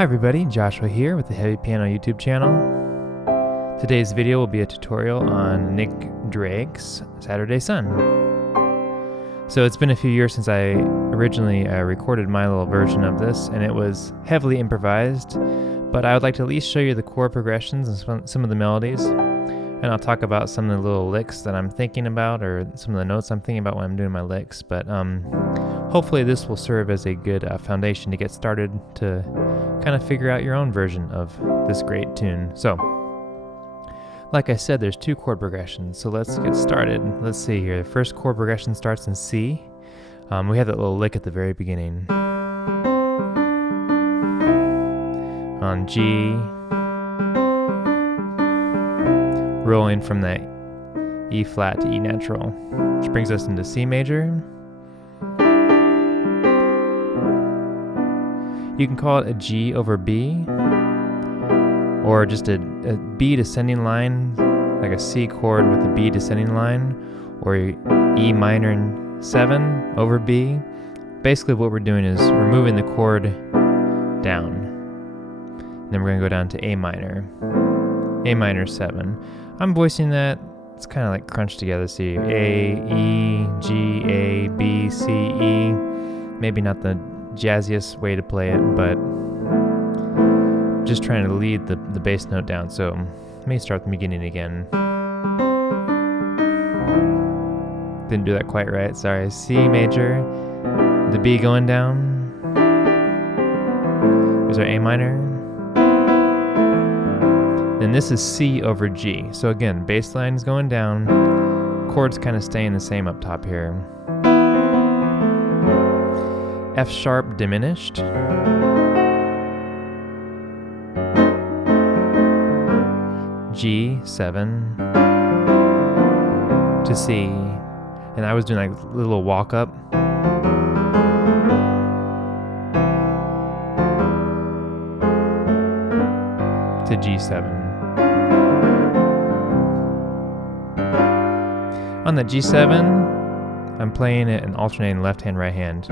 Hi everybody, Joshua here with the Heavy Piano YouTube channel. Today's video will be a tutorial on Nick Drake's Saturday Sun. So it's been a few years since I originally recorded my little version of this, and it was heavily improvised, but I would like to at least show you the chord progressions and some of the melodies, and I'll talk about some of the little licks that I'm thinking about, or some of the notes I'm thinking about when I'm doing my licks, but hopefully this will serve as a good foundation to get started to kind of figure out your own version of this great tune. So, like I said, there's two chord progressions, so let's get started. Let's see here. The first chord progression starts in C. We have that little lick at the very beginning. On G, rolling from that E flat to E natural, which brings us into C major. You can call it a G over B, or just a B descending line, like a C chord with a B descending line, or E minor 7 over B. Basically what we're doing is we're moving the chord down. And then we're going to go down to A minor 7. I'm voicing that. It's kind of like crunched together. See, A, E, G, A, B, C, E. Maybe not the jazziest way to play it, but just trying to lead the bass note down. So let me start the beginning again. Didn't do that quite right, sorry. C major, the B going down. Here's our A minor. Then this is C over G. So again, bass line is going down, chords kind of staying the same up top here. F sharp diminished. G7 to C. And I was doing like a little walk up. To G7. On the G7, I'm playing it and alternating left hand, right hand.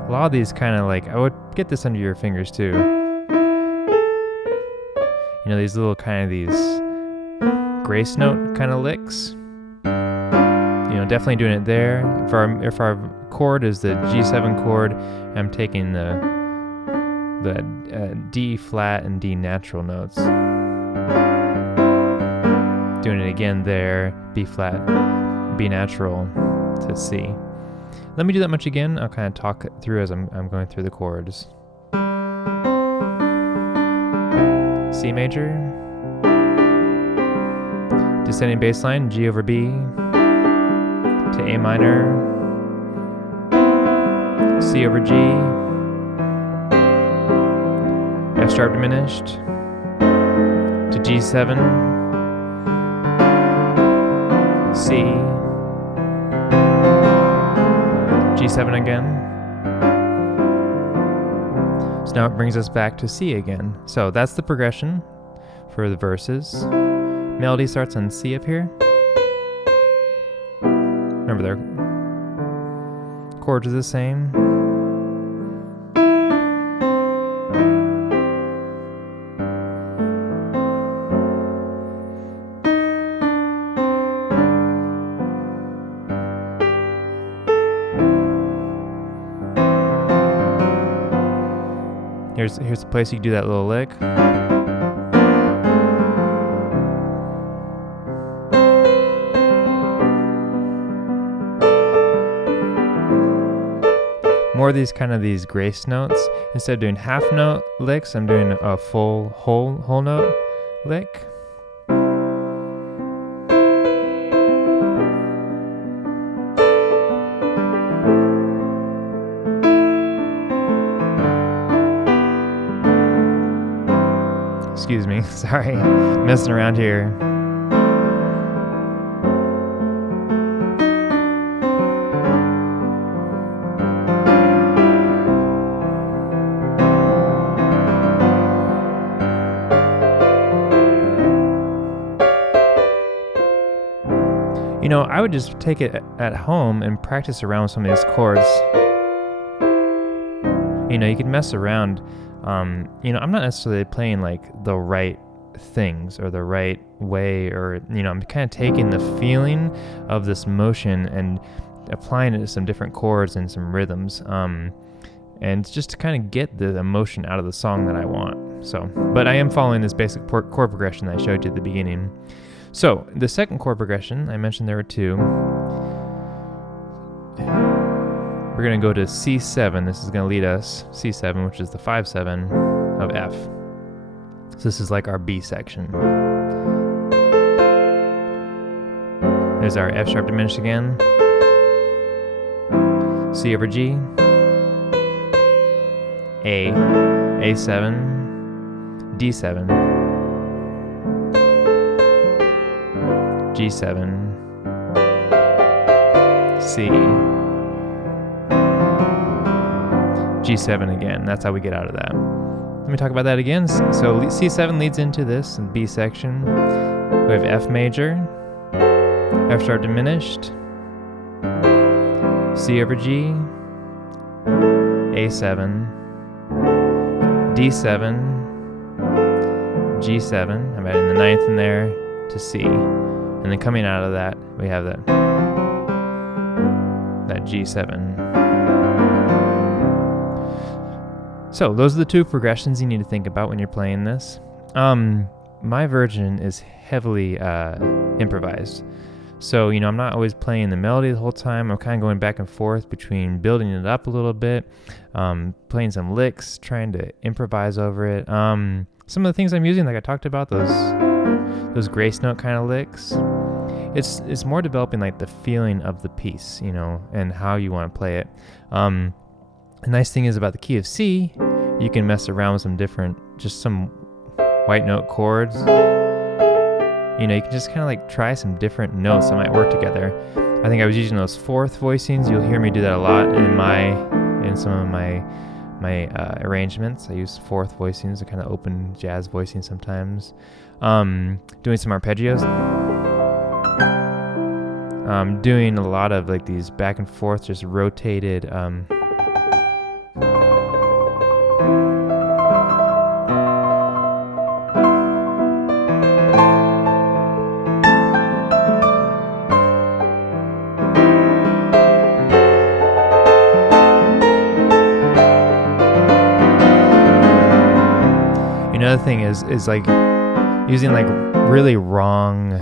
A lot of these kind of like, I would get this under your fingers too. You know, these little kind of these grace note kind of licks. You know, definitely doing it there. If our chord is the G7 chord, I'm taking the D flat and D natural notes. Doing it again there, B flat, B natural to C. Let me do that much again. I'll kind of talk through as I'm going through the chords. C major, descending bass line, G over B, to A minor, C over G, F sharp diminished, to G7, C, G7 again. So now it brings us back to C again. So that's the progression for the verses. Melody starts on C up here. Remember their chords are the same. Here's the place you can do that little lick. More of these kind of these grace notes. Instead of doing half note licks, I'm doing a full whole note lick. Excuse me, sorry, messing around here. You know, I would just take it at home and practice around with some of these chords. You can mess around. I'm not necessarily playing like the right things or the right way, or I'm kind of taking the feeling of this motion and applying it to some different chords and some rhythms, and just to kind of get the emotion out of the song that I want. But I am following this basic chord progression that I showed you at the beginning. So the second chord progression, I mentioned there were two. We're going to go to C7. This is going to lead us, C7, which is the 5/7 of F. So this is like our B section. There's our F sharp diminished again. C over G. A. A7. D7. G7. C. G7 again. That's how we get out of that. Let me talk about that again. So C7 leads into this B section. We have F major, F sharp diminished, C over G, A7, D7, G7. I'm adding the ninth in there to C. And then coming out of that, we have that G7. So those are the two progressions you need to think about when you're playing this. My version is heavily improvised. So, I'm not always playing the melody the whole time. I'm kind of going back and forth between building it up a little bit, playing some licks, trying to improvise over it. Some of the things I'm using, like I talked about, those grace note kind of licks, it's more developing like the feeling of the piece, and how you want to play it. The nice thing is about the key of C, you can mess around with some white note chords. You can just kind of like try some different notes that might work together. I think I was using those fourth voicings. You'll hear me do that a lot in some of my arrangements. I use fourth voicings, a kind of open jazz voicing sometimes. Doing some arpeggios. Doing a lot of like these back and forth, just rotated. Another thing is like using like really wrong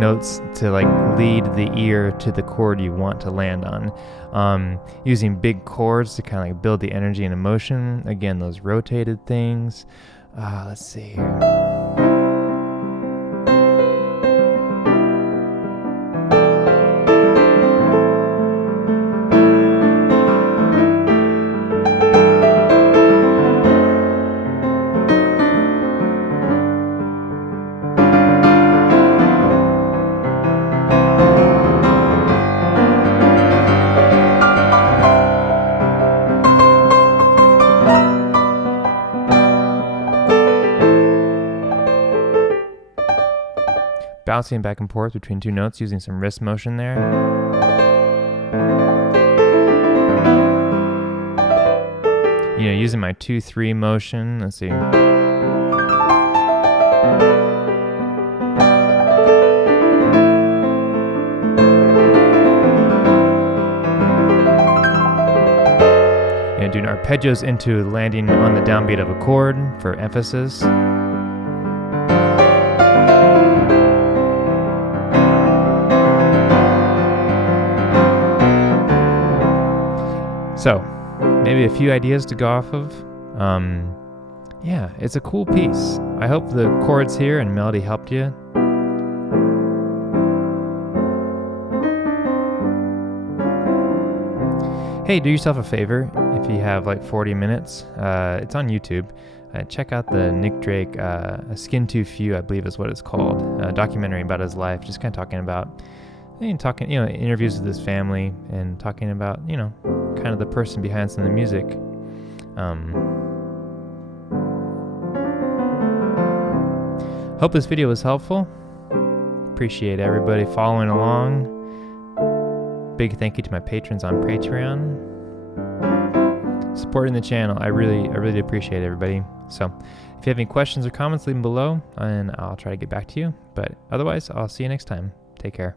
notes to like lead the ear to the chord you want to land on. Using big chords to kind of like build the energy and emotion. Again, those rotated things. Let's see here. Bouncing back and forth between two notes using some wrist motion there. Using my 2-3 motion. Let's see. Doing arpeggios into landing on the downbeat of a chord for emphasis. So, maybe a few ideas to go off of. Yeah, it's a cool piece. I hope the chords here and melody helped you. Hey, do yourself a favor if you have like 40 minutes. It's on YouTube. Check out the Nick Drake A Skin Too Few, I believe is what it's called. A documentary about his life, just kind of talking about, interviews with his family and talking about, kind of the person behind some of the music. Hope this video was helpful. Appreciate everybody following along. Big thank you to my patrons on Patreon. supporting the channel. I really do appreciate it, everybody. So if you have any questions or comments, leave them below and I'll try to get back to you. But otherwise, I'll see you next time. Take care.